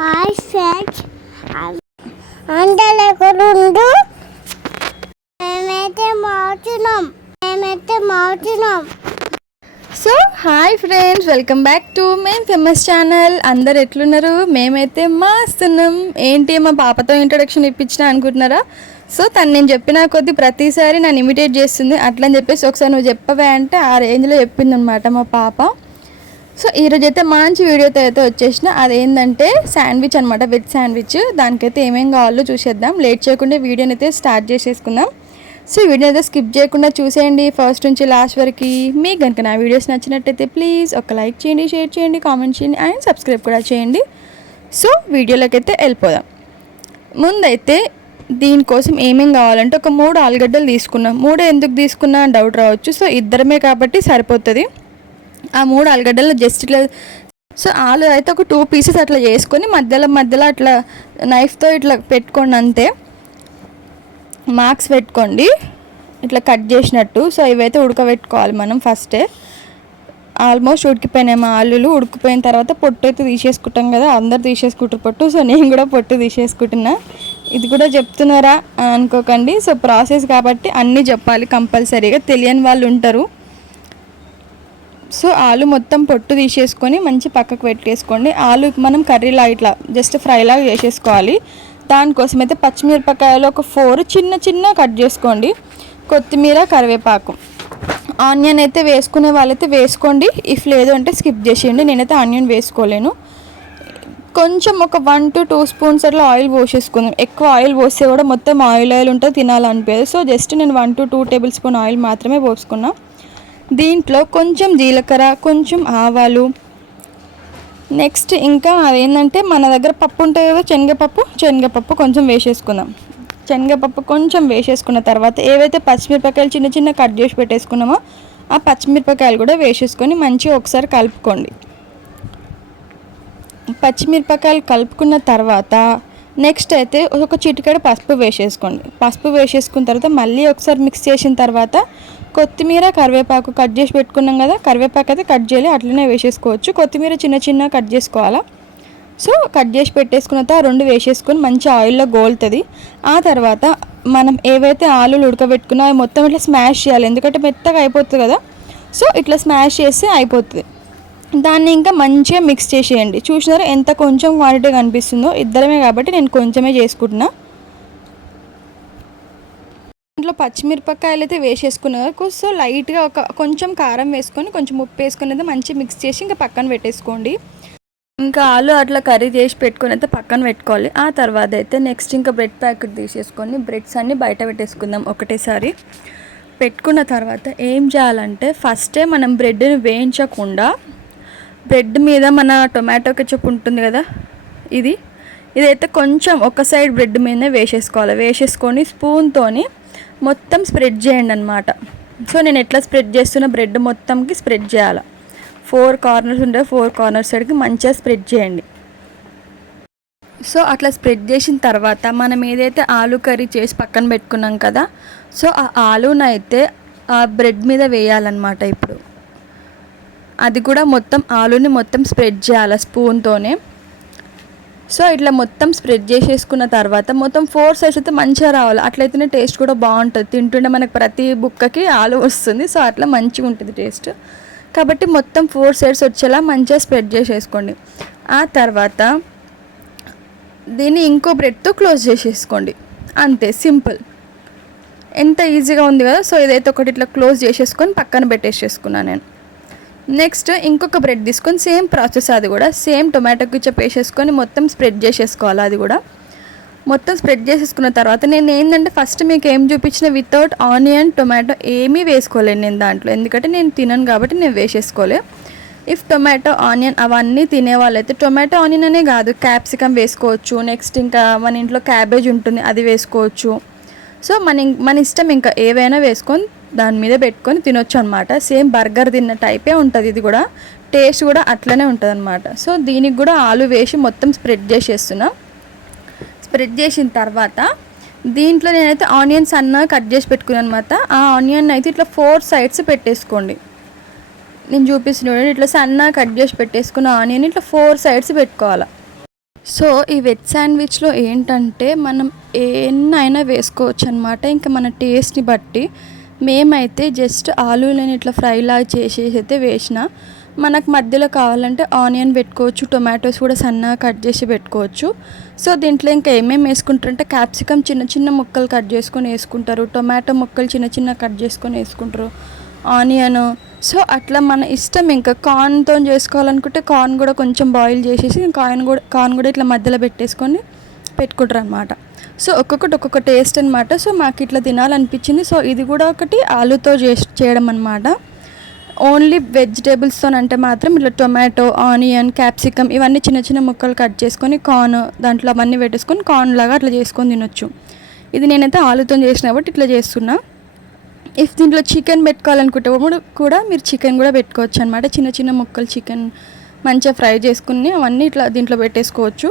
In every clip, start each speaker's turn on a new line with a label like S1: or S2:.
S1: Hi friends అందరు మేమైతే మారుతున్నాం మేమైతే మారుతున్నాం so hi friends welcome back to మేం ఫేమస్ ఛానల్ అందరు ఎట్లున్నారు? మేమైతే మాస్తున్నాం. ఏంటి మా పాపతో ఇంట్రొడక్షన్ ఇప్పించిన అనుకుంటున్నారా? సో తను నేను చెప్పిన కొద్దీ ప్రతిసారి నన్ను ఇమిటేట్ చేస్తుంది. అట్లని చెప్పేసి ఒకసారి నువ్వు చెప్పవే అంటే ఆ రేంజ్లో చెప్పింది అనమాట మా పాప. సో ఈరోజు అయితే మంచి వీడియోతో అయితే వచ్చేసిన. అదేంటంటే శాండ్విచ్ అనమాట వెజ్ శాండ్విచ్. దానికైతే ఏమేం కావాలో చూసేద్దాం. లేట్ చేయకుండా వీడియోని అయితే స్టార్ట్ చేసేసుకుందాం. సో వీడియో అయితే స్కిప్ చేయకుండా చూసేయండి. ఫస్ట్ నుంచి లాస్ట్ వరకు మీకు కనుక నా వీడియోస్ నచ్చినట్టయితే ప్లీజ్ ఒక లైక్ చేయండి షేర్ చేయండి కామెంట్ చేయండి అండ్ సబ్స్క్రైబ్ కూడా చేయండి. సో వీడియోలోకి అయితే వెళ్ళిపోదాం. ముందైతే దీనికోసం ఏమేం కావాలంటే ఒక మూడు ఆలుగడ్డలు తీసుకున్నాం. మూడు ఎందుకు తీసుకున్నా డౌట్ రావచ్చు. సో ఇద్దరమే కాబట్టి సరిపోతుంది. ఆ మూడు ఆలుగడ్డలు జస్ట్ ఇట్లా సో ఆలు అయితే ఒక టూ పీసెస్ అట్లా చేసుకొని మధ్యలో మధ్యలో అట్లా నైఫ్తో ఇట్లా పెట్టుకోండి అంతే. మార్క్స్ పెట్టుకోండి. ఇట్లా కట్ చేసినట్టు. సో ఇవైతే ఉడకబెట్టుకోవాలి మనం ఫస్టే ఆల్మోస్ట్ ఉడికిపోయినాయి మా ఆలులు. ఉడికిపోయిన తర్వాత పొట్టు అయితే తీసేసుకుంటాం కదా అందరు తీసేసుకుంటారు పొట్టు. సో నేను కూడా పొట్టు తీసేసుకుంటున్నా. ఇది కూడా చెప్తున్నారా? అనుకోకండి. సో ప్రాసెస్ కాబట్టి అన్నీ చెప్పాలి కంపల్సరీగా. తెలియని వాళ్ళు ఉంటారు. సో ఆలు మొత్తం పొట్టు తీసేసుకొని మంచి పక్కకు పెట్టేసుకోండి. ఆలు మనం కర్రీలా ఇట్లా జస్ట్ ఫ్రైలాగా చేసేసుకోవాలి దానికోసం అయితే పచ్చిమిరపకాయలు ఒక ఫోర్ చిన్న చిన్న కట్ చేసుకోండి. కొత్తిమీర కరివేపాకు. ఆనియన్ అయితే వేసుకునే వాళ్ళైతే వేసుకోండి. ఇఫ్ లేదు అంటే స్కిప్ చేసేయండి. నేనైతే ఆనియన్ వేసుకోలేను. కొంచెం ఒక వన్ టు టూ స్పూన్స్ అట్లా ఆయిల్ పోసేసుకుందాం. ఎక్కువ ఆయిల్ పోస్తే కూడా మొత్తం ఆయిల్ ఆయిల్ ఉంటుంది తినాలనిపించదు సో జస్ట్ నేను one two two tablespoon oil మాత్రమే పోసుకున్నా. దీంట్లో కొంచెం జీలకర్ర కొంచెం ఆవాలు. నెక్స్ట్ ఇంకా అదేంటంటే మన దగ్గర పప్పు ఉంటుంది కదా శనగపప్పు. శనగపప్పు కొంచెం వేసేసుకుందాం. శనగపప్పు కొంచెం వేసేసుకున్న తర్వాత ఏవైతే పచ్చిమిరపకాయలు చిన్న చిన్న కట్ చేసి పెట్టేసుకున్నామో ఆ పచ్చిమిరపకాయలు కూడా వేసేసుకొని మంచిగా ఒకసారి కలుపుకోండి. పచ్చిమిరపకాయలు కలుపుకున్న తర్వాత నెక్స్ట్ అయితే ఒక చిటికెడ పసుపు వేసేసుకోండి. పసుపు వేసేసుకున్న తర్వాత మళ్ళీ ఒకసారి మిక్స్ చేసిన తర్వాత కొత్తిమీర కరివేపాకు కట్ చేసి పెట్టుకున్నాం కదా కరివేపాకు అయితే కట్ చేయాలి అట్లనే వేసేసుకోవచ్చు. కొత్తిమీర చిన్న చిన్న కట్ చేసుకోవాలా? సో కట్ చేసి పెట్టేసుకున్న తర్వాత రెండు వేసేసుకొని మంచి ఆయిల్లో గోలుతుంది. ఆ తర్వాత మనం ఏవైతే ఆలులు ఉడకబెట్టుకున్నా అవి మొత్తం ఇట్లా స్మాష్ చేయాలి. ఎందుకంటే మెత్తగా అయిపోతుంది కదా. సో ఇట్లా స్మాష్ చేస్తే అయిపోతుంది. దాన్ని ఇంకా మంచిగా మిక్స్ చేసేయండి. చూసినారా ఎంత కొంచెం క్వాంటిటీ కనిపిస్తుందో? ఇద్దరమే కాబట్టి నేను కొంచెమే చేసుకుంటున్నా. ఇంట్లో పచ్చిమిరపకాయలు అయితే వేసేసుకున్నారు సో లైట్గా ఒక కొంచెం కారం వేసుకొని కొంచెం ఉప్పు వేసుకునేది అయితే మిక్స్ చేసి ఇంకా పక్కన పెట్టేసుకోండి. ఇంకా ఆలు అట్లా కర్రీ చేసి పెట్టుకొని అయితే పక్కన పెట్టుకోవాలి. ఆ తర్వాత అయితే నెక్స్ట్ ఇంకా బ్రెడ్ ప్యాకెట్ తీసేసుకొని బ్రెడ్స్ అన్నీ బయట పెట్టేసుకుందాం ఒకటేసారి. పెట్టుకున్న తర్వాత ఏం చేయాలంటే ఫస్టే మనం బ్రెడ్ని వేయించకుండా బ్రెడ్ మీద మన టొమాటో కెచప్ ఉంటుంది కదా ఇది. ఇదైతే కొంచెం ఒక సైడ్ బ్రెడ్ మీదనే వేసేసుకోవాలి. వేసేసుకొని స్పూన్తోని మొత్తం స్ప్రెడ్ చేయండి అనమాట సో నేను ఎట్లా స్ప్రెడ్ చేస్తున్న బ్రెడ్ మొత్తంకి స్ప్రెడ్ చేయాలి. ఫోర్ కార్నర్స్ ఉంటే ఫోర్ కార్నర్స్ సైడ్కి మంచిగా స్ప్రెడ్ చేయండి. సో అట్లా స్ప్రెడ్ చేసిన తర్వాత మనం ఏదైతే ఆలు కర్రీ చేసి పక్కన పెట్టుకున్నాం కదా సో ఆ ఆలునైతే ఆ బ్రెడ్ మీద వేయాలన్నమాట ఇప్పుడు. అది కూడా మొత్తం ఆలుని మొత్తం స్ప్రెడ్ చేయాలి స్పూన్తోనే. సో ఇట్లా మొత్తం స్ప్రెడ్ చేసేసుకున్న తర్వాత మొత్తం ఫోర్ సైడ్స్ అయితే మంచిగా రావాలి. అట్లయితేనే టేస్ట్ కూడా బాగుంటుంది. తింటుంటే మనకు ప్రతి బుక్కకి ఆలు వస్తుంది. సో అట్లా మంచిగా ఉంటుంది టేస్ట్ కాబట్టి మొత్తం ఫోర్ సైడ్స్ వచ్చేలా మంచిగా స్ప్రెడ్ చేసేసుకోండి. ఆ తర్వాత దీన్ని ఇంకో బ్రెడ్తో క్లోజ్ చేసేసుకోండి. అంతే సింపుల్ ఎంత ఈజీగా ఉంది కదా. సో ఇదైతే ఒకటి ఇట్లా క్లోజ్ చేసేసుకొని పక్కన పెట్టేసేసుకున్నాను నేను. నెక్స్ట్ ఇంకొక బ్రెడ్ తీసుకొని సేమ్ ప్రాసెస్ అది కూడా సేమ్ టొమాటో కిచప్ వేసేసుకొని మొత్తం స్ప్రెడ్ చేసేసుకోవాలి అది కూడా. మొత్తం స్ప్రెడ్ చేసేసుకున్న తర్వాత నేను ఏంటంటే ఫస్ట్ మీకు ఏం చూపించిన వితౌట్ ఆనియన్ టొమాటో ఏమీ వేసుకోలేను నేను దాంట్లో. ఎందుకంటే నేను తినను కాబట్టి నేను వేసేసుకోలే. ఇఫ్ టొమాటో ఆనియన్ అవన్నీ తినే వాళ్ళైతే టొమాటో ఆనియన్ అనే కాదు క్యాప్సికమ్ వేసుకోవచ్చు. నెక్స్ట్ ఇంకా మన ఇంట్లో క్యాబేజ్ ఉంటుంది అది వేసుకోవచ్చు. సో మన మన ఇష్టం ఇంకా ఏవైనా వేసుకొని దాని మీద పెట్టుకొని తినొచ్చు అనమాట సేమ్ బర్గర్ తిన్న టైపే ఉంటుంది ఇది కూడా. టేస్ట్ కూడా అట్లనే ఉంటుంది అనమాట సో దీనికి కూడా ఆలు వేసి మొత్తం స్ప్రెడ్ చేసేస్తున్నా. స్ప్రెడ్ చేసిన తర్వాత దీంట్లో నేనైతే ఆనియన్స్ అన్న కట్ చేసి పెట్టుకున్నాను అనమాట ఆ ఆనియన్ అయితే ఇట్లా ఫోర్ సైడ్స్ పెట్టేసుకోండి. నేను చూపిస్తున్నాను ఇట్లా సన్న కట్ చేసి పెట్టేసుకున్న ఆనియన్ ఇట్లా ఫోర్ సైడ్స్ పెట్టుకోవాలి. సో ఈ వెజ్ శాండ్విచ్లో ఏంటంటే మనం ఎన్నైనా వేసుకోవచ్చు అనమాట ఇంకా మన టేస్ట్ని బట్టి మేమైతే జస్ట్ ఆలూలని ఇట్లా ఫ్రైలా చేసేసి అయితే వేసిన. మనకు మధ్యలో కావాలంటే ఆనియన్ పెట్టుకోవచ్చు టొమాటోస్ కూడా సన్నగా కట్ చేసి పెట్టుకోవచ్చు. సో దీంట్లో ఇంకా ఏమేమి వేసుకుంటారంటే క్యాప్సికమ్ చిన్న చిన్న ముక్కలు కట్ చేసుకొని వేసుకుంటారు. టొమాటో ముక్కలు చిన్న చిన్న కట్ చేసుకొని వేసుకుంటారు. ఆనియన్. సో అట్లా మన ఇష్టం ఇంకా కార్న్తో చేసుకోవాలనుకుంటే కార్న్ కూడా కొంచెం బాయిల్ చేసేసి కార్న్ కూడా కార్న్ కూడా ఇట్లా మధ్యలో పెట్టేసుకొని పెట్టుకుంటారు అనమాట సో ఒక్కొక్కటి ఒక్కొక్క టేస్ట్ అనమాట సో మాకు ఇట్లా తినాలనిపించింది. సో ఇది కూడా ఒకటి ఆలుతో చేసి చేయడం అనమాట ఓన్లీ వెజిటేబుల్స్తో అంటే మాత్రం ఇట్లా టొమాటో ఆనియన్ క్యాప్సికమ్ ఇవన్నీ చిన్న చిన్న ముక్కలు కట్ చేసుకొని కార్న్ దాంట్లో అవన్నీ పెట్టేసుకొని కార్న్ లాగా అట్లా చేసుకొని తినొచ్చు. ఇది నేనైతే ఆలుతో చేసిన కాబట్టి ఇట్లా చేస్తున్నా. ఇఫ్ దీంట్లో చికెన్ పెట్టుకోవాలనుకుంటే కూడా- కూడా మీరు చికెన్ కూడా పెట్టుకోవచ్చు అనమాట చిన్న చిన్న ముక్కలు చికెన్ మంచిగా ఫ్రై చేసుకుని అవన్నీ ఇట్లా దీంట్లో పెట్టేసుకోవచ్చు.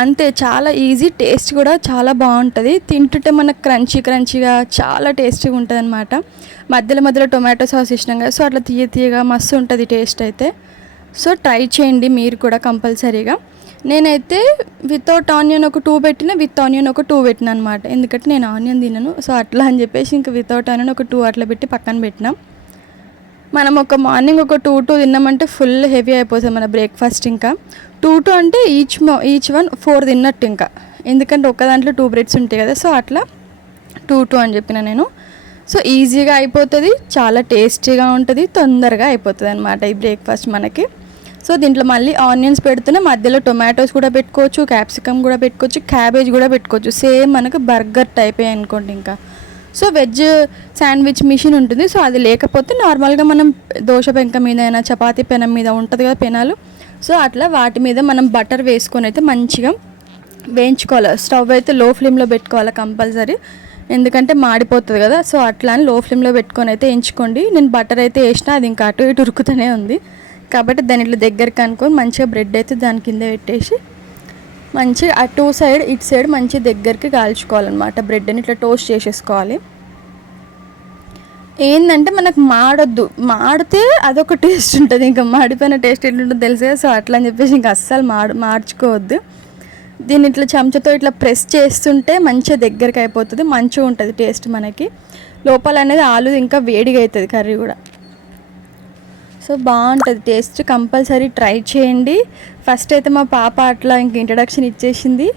S1: అంతే చాలా ఈజీ టేస్ట్ కూడా చాలా బాగుంటుంది. తింటుంటే మనకు క్రంచీ క్రంచీగా చాలా టేస్టీగా ఉంటుంది అనమాట మధ్యలో మధ్యలో టొమాటో సాస్ ఇష్టం కదా సో అట్లా తీయ తీయగా మస్తు ఉంటుంది టేస్ట్ అయితే. సో ట్రై చేయండి మీరు కూడా కంపల్సరీగా. నేనైతే వితౌట్ ఆనియన్ ఒక టూ పెట్టిన విత్ ఆనియన్ ఒక టూ పెట్టిన అనమాట ఎందుకంటే నేను ఆనియన్ తినను సో అట్లా అని చెప్పేసి ఇంకా వితౌట్ ఆనియన్ ఒక టూ అట్లా పెట్టి పక్కన పెట్టినాం. మనం ఒక మార్నింగ్ ఒక టూ టూ తిన్నామంటే ఫుల్ హెవీ అయిపోతుంది మన బ్రేక్ఫాస్ట్ ఇంకా. టూ టూ అంటే ఈచ్ ఈచ్ వన్ ఫోర్ తిన్నట్టు ఇంకా. ఎందుకంటే ఒక దాంట్లో టూ బ్రెడ్స్ ఉంటాయి కదా సో అట్లా టూ టూ అని చెప్పిన నేను. సో ఈజీగా అయిపోతుంది చాలా టేస్టీగా ఉంటుంది తొందరగా అయిపోతుంది అనమాట ఈ బ్రేక్ఫాస్ట్ మనకి. సో దీంట్లో మళ్ళీ ఆనియన్స్ పెడుతున్నా మధ్యలో టొమాటోస్ కూడా పెట్టుకోవచ్చు క్యాప్సికమ్ కూడా పెట్టుకోవచ్చు క్యాబేజ్ కూడా పెట్టుకోవచ్చు. సేమ్ మనకు బర్గర్ టైప్ అనుకోండి ఇంకా. సో వెజ్ శాండ్విచ్ మిషన్ ఉంటుంది. సో అది లేకపోతే నార్మల్గా మనం దోశ పెంక మీద అయినా చపాతీ పెనం మీద ఉంటుంది కదా పెనాలు. సో అట్లా వాటి మీద మనం బటర్ వేసుకొని అయితే మంచిగా వేయించుకోవాలి. స్టవ్ అయితే లో ఫ్లేమ్లో పెట్టుకోవాలి కంపల్సరీ. ఎందుకంటే మాడిపోతుంది కదా. సో అట్లా అని లో ఫ్లేమ్లో పెట్టుకొని అయితే ఎంచుకోండి నేను బటర్ అయితే వేసిన అది ఇంకా అటు ఇటు ఉరుకుతూనే ఉంది. కాబట్టి దాని ఇట్లా దగ్గరికి అనుకొని మంచిగా బ్రెడ్ అయితే దాని కింద పెట్టేసి మంచిగా అటు సైడ్ ఇటు సైడ్ మంచి దగ్గరికి కాల్చుకోవాలన్నమాట. బ్రెడ్ని ఇట్లా టోస్ట్ చేసేసుకోవాలి. ఏంటంటే మనకు మాడొద్దు. మాడితే అదొక టేస్ట్ ఉంటుంది. ఇంకా మాడిపోయిన టేస్ట్ ఎట్లుంటుందో తెలుసు కదా. సో అట్లా అని చెప్పేసి ఇంకా అస్సలు మాడు మార్చుకోవద్దు. దీన్ని ఇట్లా చెంచాతో ఇట్లా ప్రెస్ చేస్తుంటే మంచిగా దగ్గరికి అయిపోతుంది. మంచిగా ఉంటుంది టేస్ట్ మనకి. లోపల అనేది ఆలు ఇంకా వేడిగా అవుతుంది కర్రీ కూడా. సో బాగుంటుంది టేస్ట్ కంపల్సరీ ట్రై చేయండి. ఫస్ట్ అయితే మా పాప అట్లా ఇంక ఇంట్రడక్షన్ ఇచ్చేసింది.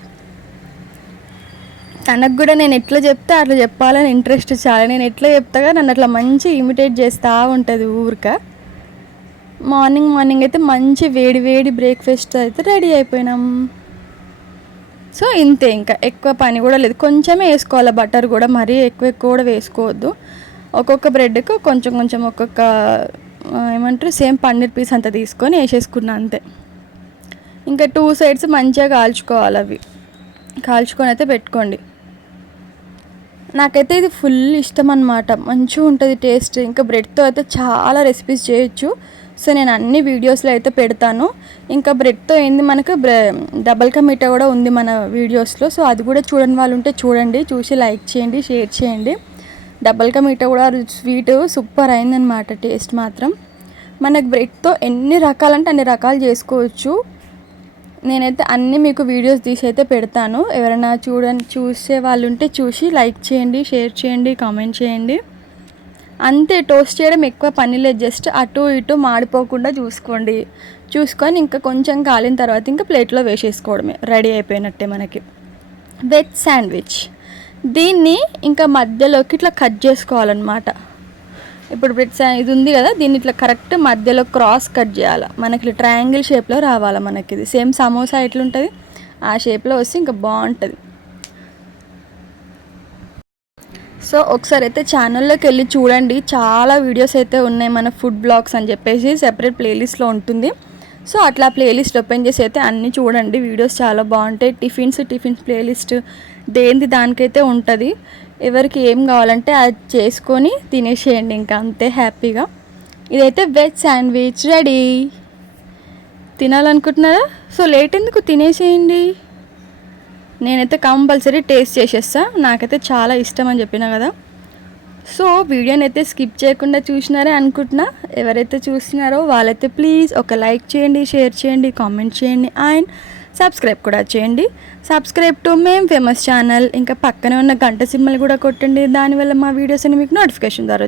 S1: తనకు కూడా నేను ఎట్లా చెప్తే అట్లా చెప్పాలని ఇంట్రెస్ట్ చాలా. నేను ఎట్లా చెప్తాగా నన్ను అట్లా మంచి ఇమిటేట్ చేస్తూ ఉంటుంది ఊరిక. మార్నింగ్ మార్నింగ్ అయితే మంచి వేడి వేడి బ్రేక్ఫాస్ట్ అయితే రెడీ అయిపోయినాం. సో ఇంతే ఇంకా ఎక్కువ పని కూడా లేదు. కొంచెమే వేసుకోవాలి బటర్ కూడా మరీ ఎక్కువ ఎక్కువ కూడా వేసుకోవద్దు. ఒక్కొక్క బ్రెడ్కు కొంచెం కొంచెం ఒక్కొక్క ఏమంటారు సేమ్ పన్నీర్ పీస్ అంత తీసుకొని వేసేసుకున్నా అంతే. ఇంకా టూ సైడ్స్ మంచిగా కాల్చుకోవాలి అవి. కాల్చుకొని అయితే పెట్టుకోండి. నాకైతే ఇది ఫుల్ ఇష్టం అనమాట మంచిగా ఉంటుంది టేస్ట్. ఇంకా బ్రెడ్తో అయితే చాలా రెసిపీస్ చేయొచ్చు. సో నేను అన్ని వీడియోస్లో అయితే పెడతాను. ఇంకా బ్రెడ్తో ఏంది మనకు బ్రె డబల్ కా కూడా ఉంది మన వీడియోస్లో. సో అది కూడా చూడని వాళ్ళు ఉంటే చూడండి. చూసి లైక్ చేయండి షేర్ చేయండి. డబల్ కా కూడా స్వీట్ సూపర్ అయిందనమాట టేస్ట్ మాత్రం. మనకు బ్రెడ్తో ఎన్ని రకాలంటే అన్ని రకాలు చేసుకోవచ్చు. నేనైతే అన్ని మీకు వీడియోస్ తీసి అయితే పెడతాను. ఎవరైనా చూడని చూసే వాళ్ళు ఉంటే చూసి లైక్ చేయండి షేర్ చేయండి కామెంట్ చేయండి. అంతే టోస్ట్ చేయడం ఎక్కువ పని లేదు. జస్ట్ అటు ఇటు మాడిపోకుండా చూసుకోండి. చూసుకొని ఇంకా కొంచెం కాలిన తర్వాత ఇంకా ప్లేట్లో వేసేసుకోవడమే. రెడీ అయిపోయినట్టే మనకి. Veg sandwich. దీన్ని ఇంకా మధ్యలోకి ఇట్లా కట్ చేసుకోవాలన్నమాట. ఇప్పుడు బ్రిడ్స్ ఇది ఉంది కదా దీన్ని ఇట్లా కరెక్ట్ మధ్యలో క్రాస్ కట్ చేయాలి. మనకి ఇట్లా ట్రయాంగిల్ షేప్లో రావాలి మనకి ఇది. సేమ్ సమోసా ఎట్లుంటుంది? ఆ షేప్లో వస్తే ఇంకా బాగుంటుంది. సో ఒకసారి అయితే ఛానల్లోకి వెళ్ళి చూడండి. చాలా వీడియోస్ అయితే ఉన్నాయి మన ఫుడ్ బ్లాగ్స్ అని చెప్పేసి. సెపరేట్ ప్లేలిస్ట్లో ఉంటుంది. సో అట్లా ప్లేలిస్ట్ ఓపెన్ చేసి అయితే అన్నీ చూడండి వీడియోస్ చాలా బాగుంటాయి. టిఫిన్స్ టిఫిన్స్ ప్లేలిస్ట్ దేంది దానికైతే ఉంటుంది. ఎవరికి ఏం కావాలంటే అది చేసుకొని తినేసేయండి ఇంకా అంతే హ్యాపీగా. ఇదైతే వెజ్ శాండ్విచ్ రెడీ. తినాలనుకుంటున్నారా? సో లేట్ ఎందుకు తినేసేయండి? నేనైతే కంపల్సరీ టేస్ట్ చేసేస్తా. నాకైతే చాలా ఇష్టం అని చెప్పిన కదా. సో వీడియోని అయితే స్కిప్ చేయకుండా చూసినారే అనుకుంటున్నా. ఎవరైతే చూస్తున్నారో వాళ్ళైతే ప్లీజ్ ఒక లైక్ చేయండి షేర్ చేయండి కామెంట్ చేయండి అండ్ సబ్స్క్రైబ్ కూడా చేయండి. సబ్స్క్రైబ్ టు మేం ఫేమస్ ఛానల్. ఇంకా పక్కనే ఉన్న గంట సిమ్మలు కూడా కొట్టండి. దానివల్ల మా వీడియోస్ అని మీకు నోటిఫికేషన్ ద్వారా